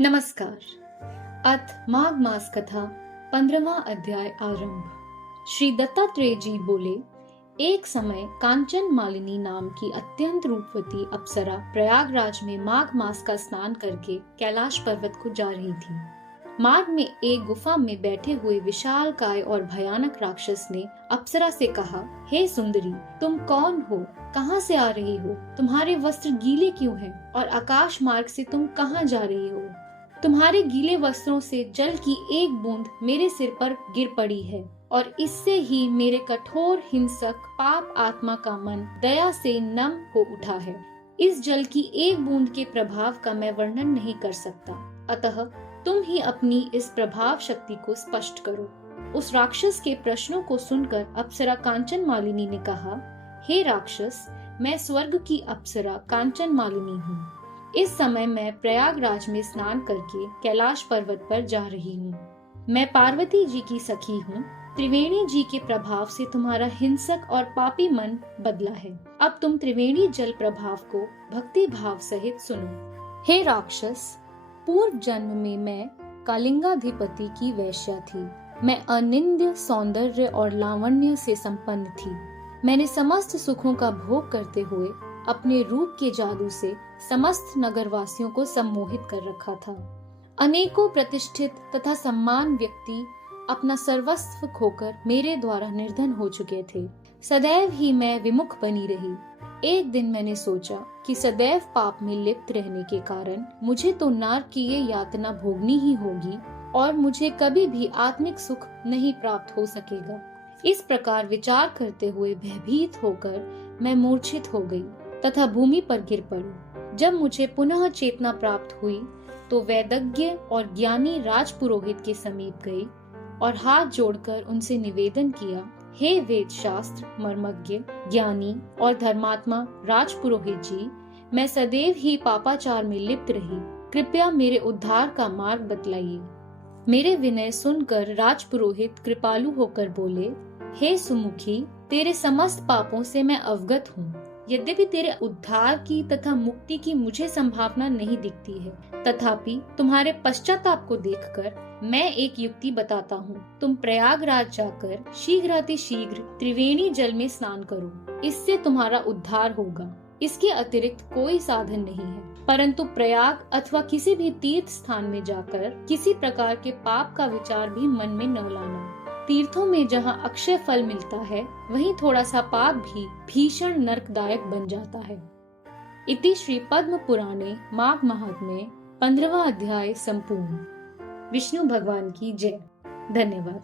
नमस्कार। अथ माघ मास कथा 15वां अध्याय आरंभ। श्री दत्तात्रेय जी बोले, एक समय कांचन मालिनी नाम की अत्यंत रूपवती अप्सरा प्रयागराज में माघ मास का स्नान करके कैलाश पर्वत को जा रही थी। मार्ग में एक गुफा में बैठे हुए विशालकाय और भयानक राक्षस ने अप्सरा से कहा, हे सुंदरी, तुम कौन हो? कहाँ से आ रही हो? तुम्हारे वस्त्र गीले क्यों हैं? और आकाश मार्ग से तुम कहाँ जा रही हो? तुम्हारे गीले वस्त्रों से जल की एक बूंद मेरे सिर पर गिर पड़ी है और इससे ही मेरे कठोर हिंसक पाप आत्मा का मन दया से नम हो उठा है। इस जल की एक बूंद के प्रभाव का मैं वर्णन नहीं कर सकता, अतः तुम ही अपनी इस प्रभाव शक्ति को स्पष्ट करो। उस राक्षस के प्रश्नों को सुनकर अप्सरा कांचन मालिनी ने कहा, हे राक्षस, मैं स्वर्ग की अप्सरा कांचन मालिनी हूँ। इस समय मैं प्रयागराज में स्नान करके कैलाश पर्वत पर जा रही हूँ। मैं पार्वती जी की सखी हूँ। त्रिवेणी जी के प्रभाव से तुम्हारा हिंसक और पापी मन बदला है। अब तुम त्रिवेणी जल प्रभाव को भक्ति भाव सहित सुनो। हे राक्षस, पूर्व जन्म में मैं कालिंगाधिपति की वैश्या थी। मैं अनिंद्य सौंदर्य और लावण्य से संपन्न थी। मैंने समस्त सुखों का भोग करते हुए अपने रूप के जादू से समस्त नगरवासियों को सम्मोहित कर रखा था। अनेकों प्रतिष्ठित तथा सम्मान व्यक्ति अपना सर्वस्व खोकर मेरे द्वारा निर्धन हो चुके थे। सदैव ही मैं विमुख बनी रही। एक दिन मैंने सोचा कि सदैव पाप में लिप्त रहने के कारण मुझे तो नारकीय यातना भोगनी ही होगी और मुझे कभी भी आत्मिक सुख नहीं प्राप्त हो सकेगा। इस प्रकार विचार करते हुए भयभीत होकर मैं मूर्छित हो गई तथा भूमि पर गिर पड़ी। जब मुझे पुनः चेतना प्राप्त हुई तो वैदज्ञ और ज्ञानी राजपुरोहित के समीप गई और हाथ जोड़कर उनसे निवेदन किया, हे वेद शास्त्र मर्मज्ञ, ज्ञानी और धर्मात्मा राजपुरोहित जी, मैं सदैव ही पापाचार में लिप्त रही। कृपया मेरे उद्धार का मार्ग बतलाइए। मेरे विनय सुनकर राजपुरोहित कृपालु होकर बोले, हे सुमुखी, तेरे समस्त पापों से मैं अवगत हूँ। यद्यपि तेरे उद्धार की तथा मुक्ति की मुझे संभावना नहीं दिखती है, तथापि तुम्हारे पश्चाताप को देखकर मैं एक युक्ति बताता हूँ। तुम प्रयागराज जाकर शीघ्रातिशीघ्र त्रिवेणी जल में स्नान करो, इससे तुम्हारा उद्धार होगा। इसके अतिरिक्त कोई साधन नहीं है, परंतु प्रयाग अथवा किसी भी तीर्थ स्थान में जाकर किसी प्रकार के पाप का विचार भी मन में न लाना। तीर्थों में जहाँ अक्षय फल मिलता है, वहीं थोड़ा सा पाप भी भीषण नरकदायक बन जाता है। इति श्री पद्म पुराणे माघ महात्म्ये 15वां अध्याय संपूर्ण। विष्णु भगवान की जय। धन्यवाद।